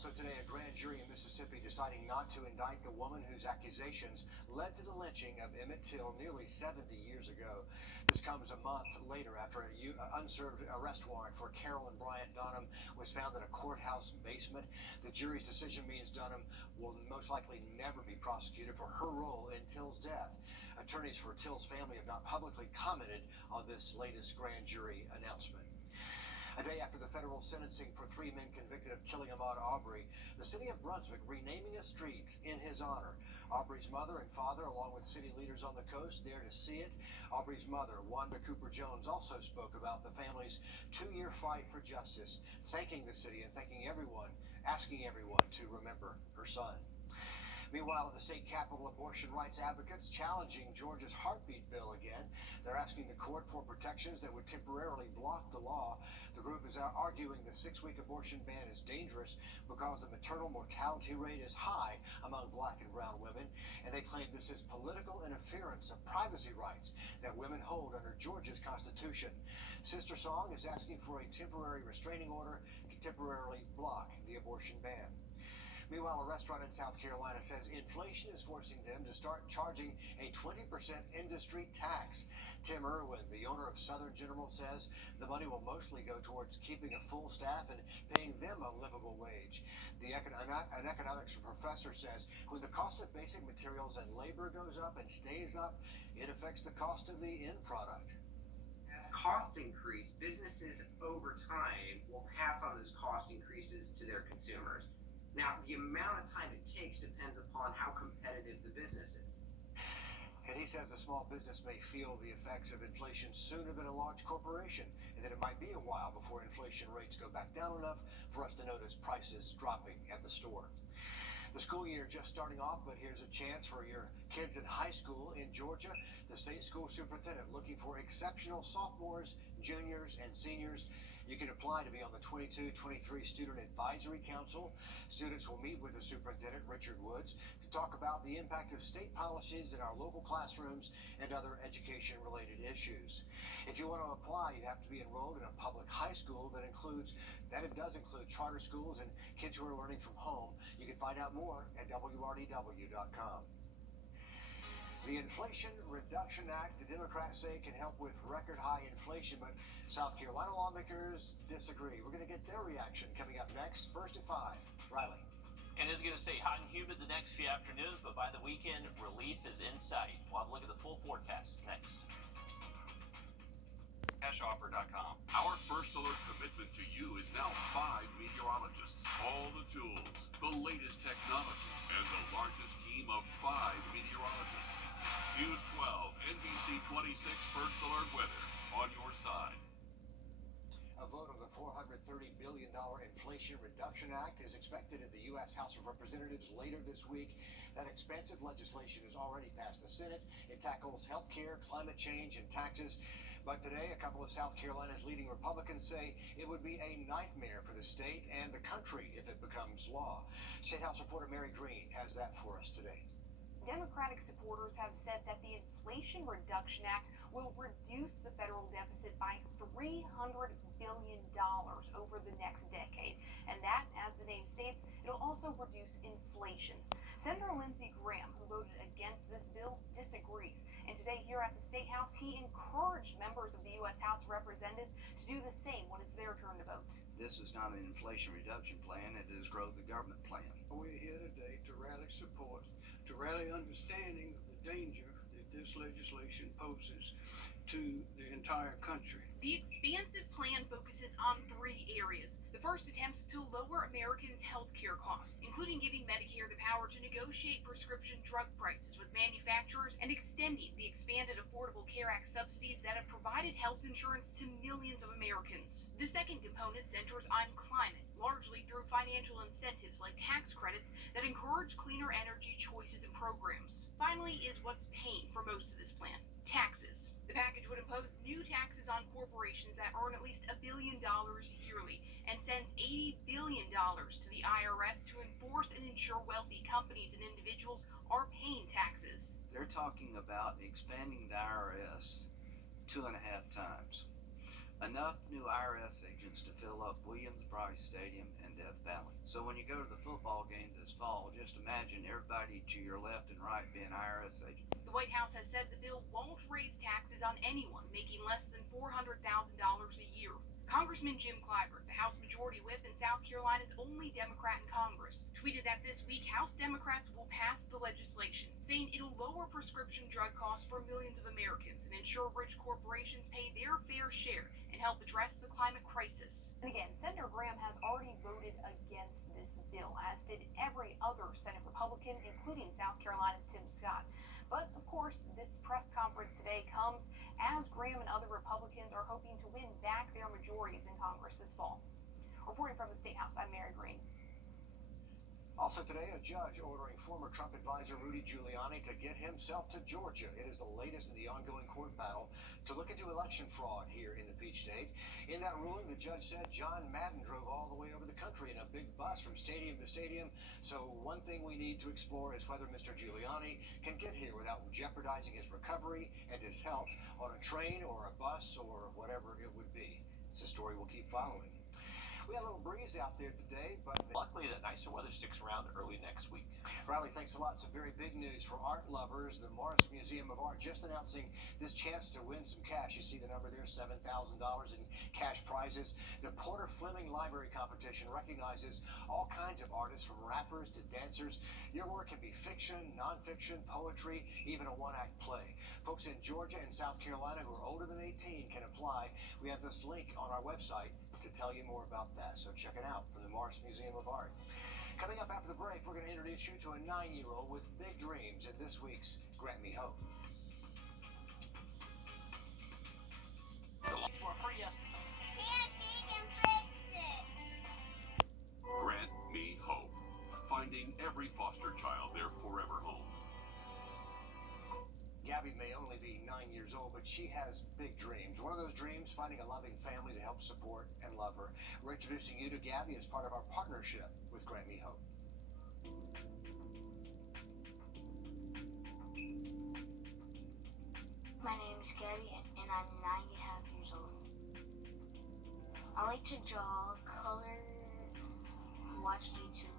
Also today, a grand jury in Mississippi deciding not to indict the woman whose accusations led to the lynching of Emmett Till nearly 70 years ago. This comes a month later after an unserved arrest warrant for Carolyn Bryant Dunham was found in a courthouse basement. The jury's decision means Dunham will most likely never be prosecuted for her role in Till's death. Attorneys for Till's family have not publicly commented on this latest grand jury announcement. A day after the federal sentencing for 3 men convicted of killing Ahmaud Arbery, the city of Brunswick renaming a street in his honor. Arbery's mother and father, along with city leaders on the coast, there to see it. Arbery's mother, Wanda Cooper Jones, also spoke about the family's 2-year fight for justice, thanking the city and asking everyone to remember her son. Meanwhile, at the state capitol, abortion rights advocates challenging Georgia's heartbeat bill again. They're asking the court for protections that would temporarily block the law. The group is arguing the 6-week abortion ban is dangerous because the maternal mortality rate is high among black and brown women, and they claim this is political interference of privacy rights that women hold under Georgia's constitution. Sister Song is asking for a temporary restraining order to temporarily block the abortion ban. Meanwhile, a restaurant in South Carolina says inflation is forcing them to start charging a 20% industry tax. Tim Irwin, the owner of Southern General, says the money will mostly go towards keeping a full staff and paying them a livable wage. An economics professor says when the cost of basic materials and labor goes up and stays up, it affects the cost of the end product. As costs increase, businesses over time will pass on those cost increases to their consumers. Now, the amount of time it takes depends upon how competitive the business is. And he says a small business may feel the effects of inflation sooner than a large corporation, and that it might be a while before inflation rates go back down enough for us to notice prices dropping at the store. The school year just starting off, but here's a chance for your kids in high school in Georgia. The state school superintendent looking for exceptional sophomores, juniors, and seniors. You can apply to be on the 22-23 Student Advisory Council. Students will meet with the superintendent, Richard Woods, to talk about the impact of state policies in our local classrooms and other education-related issues. If you want to apply, you have to be enrolled in a public high school that it does include charter schools and kids who are learning from home. You can find out more at wrdw.com. The Inflation Reduction Act, the Democrats say, can help with record high inflation, but South Carolina lawmakers disagree. We're going to get their reaction coming up next, first at 5. Riley. And it's going to stay hot and humid the next few afternoons, but by the weekend, relief is in sight. We'll have a look at the full forecast next. CashOffer.com. Our first alert commitment to you is now 5 meteorologists, all the tools, the latest technology, and the largest team of 5 meteorologists. News 12, NBC 26 First Alert Weather on your side. A vote on the $430 billion Inflation Reduction Act is expected in the U.S. House of Representatives later this week. That expansive legislation has already passed the Senate. It tackles health care, climate change, and taxes. But today, a couple of South Carolina's leading Republicans say it would be a nightmare for the state and the country if it becomes law. State House reporter Mary Green has that for us today. Democratic supporters have said that the Inflation Reduction Act will reduce the federal deficit by $300 billion over the next decade. And that, as the name states, it'll also reduce inflation. Senator Lindsey Graham, who voted against this bill, disagrees. And today here at the State House, he encouraged members of the U.S. House of Representatives to do the same when it's their turn to vote. This is not an inflation reduction plan, it is grow the government plan. We're here today to rally support, to rally understanding of the danger that this legislation poses to the entire country. The expansive plan focuses on 3 areas. The first attempts to lower Americans' health care costs, including giving Medicare the power to negotiate prescription drug prices with manufacturers and extending the expanded Affordable Care Act subsidies that have provided health insurance to millions of Americans. The second component centers on climate, largely through financial incentives like tax credits that encourage cleaner energy choices and programs. Finally is what's paying for most of this plan: taxes. The package would impose new taxes on corporations that earn at least $1 billion yearly and sends $80 billion to the IRS to enforce and ensure wealthy companies and individuals are paying taxes. They're talking about expanding the IRS 2.5 times. Enough new IRS agents to fill up Williams-Brice Stadium and Death Valley. So when you go to the football game this fall, just imagine everybody to your left and right being IRS agents. The White House has said the bill won't raise taxes on anyone making less than $400,000 a year. Congressman Jim Clyburn, the House Majority Whip and South Carolina's only Democrat in Congress, tweeted that this week House Democrats will pass the legislation, saying it'll lower prescription drug costs for millions of Americans and ensure rich corporations pay their fair share and help address the climate crisis. And again, Senator Graham has already voted against this bill, as did every other Senate Republican, including South Carolina's Tim Scott. But of course, this press conference today comes as Graham and other Republicans are hoping to win back their majorities in Congress this fall. Reporting from the State House, I'm Mary Green. Also today, a judge ordering former Trump advisor Rudy Giuliani to get himself to Georgia. It is the latest in the ongoing court battle to look into election fraud here in the Peach State. In that ruling, the judge said John Madden drove all the way over the country in a big bus from stadium to stadium. So one thing we need to explore is whether Mr. Giuliani can get here without jeopardizing his recovery and his health on a train or a bus or whatever it would be. It's a story we'll keep following. We had a little breeze out there today, but Luckily, that nicer weather sticks around early next week. Riley, thanks a lot. Some very big news for art lovers. The Morris Museum of Art just announcing this chance to win some cash. You see the number there, $7,000 in cash prizes. The Porter Fleming Library Competition recognizes all kinds of artists, from rappers to dancers. Your work can be fiction, nonfiction, poetry, even a one-act play. Folks in Georgia and South Carolina who are older than 18 can apply. We have this link on our website to tell you more about that. So check it out from the Morris Museum of Art. Coming up after the break, we're going to introduce you to a 9-year-old with big dreams in this week's Grant Me Hope. For a free estimate. Grant Me Hope. Finding every foster child their forever home. Gabby may only be 9 years old, but she has big dreams. One of those dreams, finding a loving family to help support and love her. We're introducing you to Gabby as part of our partnership with Grant Me Hope. My name is Gabby, and I'm 9.5 years old. I like to draw, color, watch YouTube.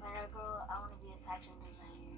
When I grow up, I want to be a fashion designer.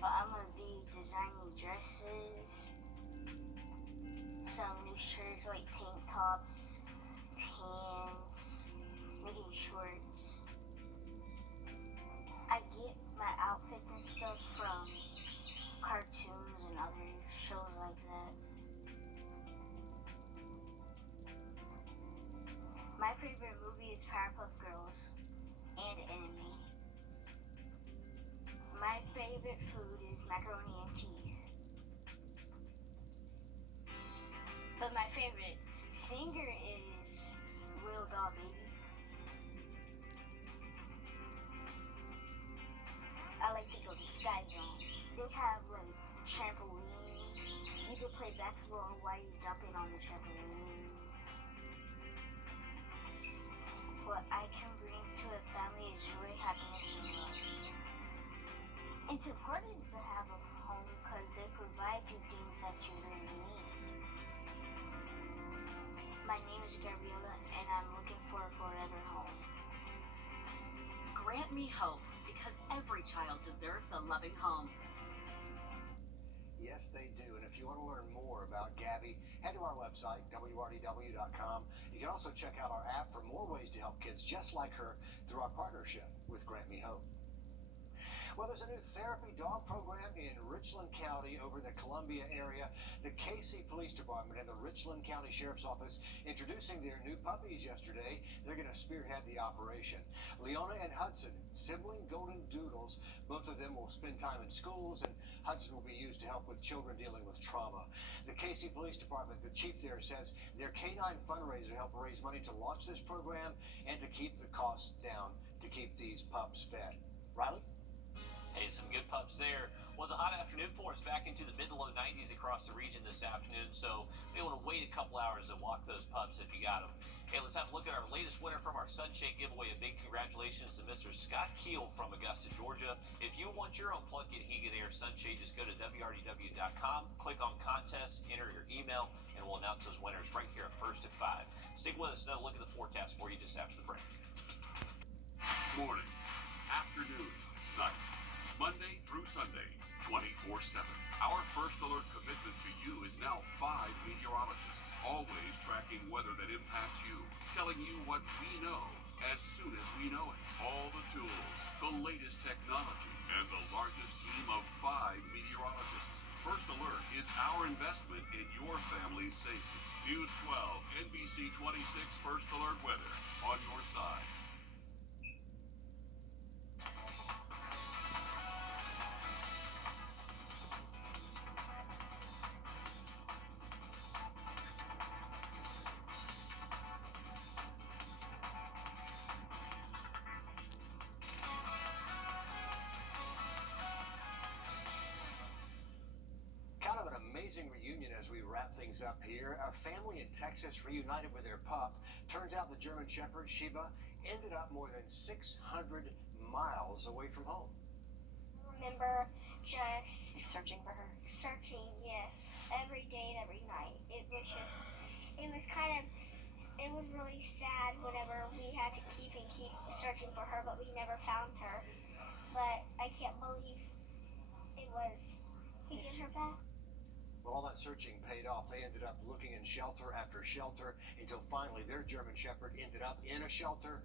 But I'm going to be designing dresses, some new shirts like tank tops, pants, making shorts. I get my outfits and stuff from cartoons and other shows like that. My favorite movie is Powerpuff Girls and anime. My favorite food is macaroni and cheese. But my favorite singer is Wrdw, baby. I like to go to Sky Zone. They have like trampolines. You can play basketball while you're jumping on the trampoline. What I can bring to a family is joy, happiness, and love. It's important to have a home because they provide you things that you really need. My name is Gabriella, and I'm looking for a forever home. Grant Me Hope, because every child deserves a loving home. Yes, they do. And if you want to learn more about Gabby, head to our website, wrdw.com. You can also check out our app for more ways to help kids just like her through our partnership with Grant Me Hope. Well, there's a new therapy dog program in Richland County over the Columbia area. The KC Police Department and the Richland County Sheriff's Office introducing their new puppies yesterday. They're going to spearhead the operation. Leona and Hudson, sibling golden doodles. Both of them will spend time in schools, and Hudson will be used to help with children dealing with trauma. The KC Police Department, the chief there, says their canine fundraiser helped raise money to launch this program and to keep the costs down to keep these pups fed. Riley? Hey, some good pups there. Was a hot afternoon for for us back into the mid to low 90s across the region this afternoon, so we want to wait a couple hours and walk those pups if you got them. Hey, let's have a look at our latest winner from our Sunshake giveaway. A big congratulations to Mr. Scott Keel from Augusta, Georgia. If you want your own plug-in heated air sunshade, just go to wrdw.com, click on contest, enter your email, and we'll announce those winners right here at First at 5. Stick with us, now look at the forecast for you just after the break. Morning, afternoon, night, Monday through Sunday, 24/7. Our First Alert commitment to you is now 5 meteorologists, always tracking weather that impacts you, telling you what we know as soon as we know it. All the tools, the latest technology, and the largest team of 5 meteorologists. First Alert is our investment in your family's safety. News 12, NBC 26 First Alert weather on your side. Kind of an amazing reunion as we wrap things up here. A family in Texas reunited with their pup. Turns out the German Shepherd, Sheba, ended up more than 600 miles away from home. I remember just Searching for her. searching, yes, every day and every night. It was really sad whenever we had to keep searching for her, but we never found her. But I can't believe it was to get her back. Well, all that searching paid off. They ended up looking in shelter after shelter until finally their German Shepherd ended up in a shelter,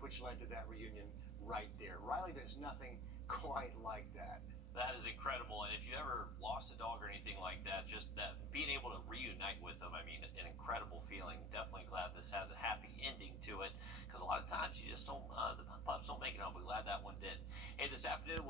which led to that reunion right there. Riley, there's nothing quite like that. That is incredible, and if you ever lost a dog or anything like that, just that being able to reunite with them, I mean, an incredible feeling. Definitely glad this has a happy ending to it, because a lot of times you just don't, the pups don't make it home, but glad that one did. Hey, this afternoon,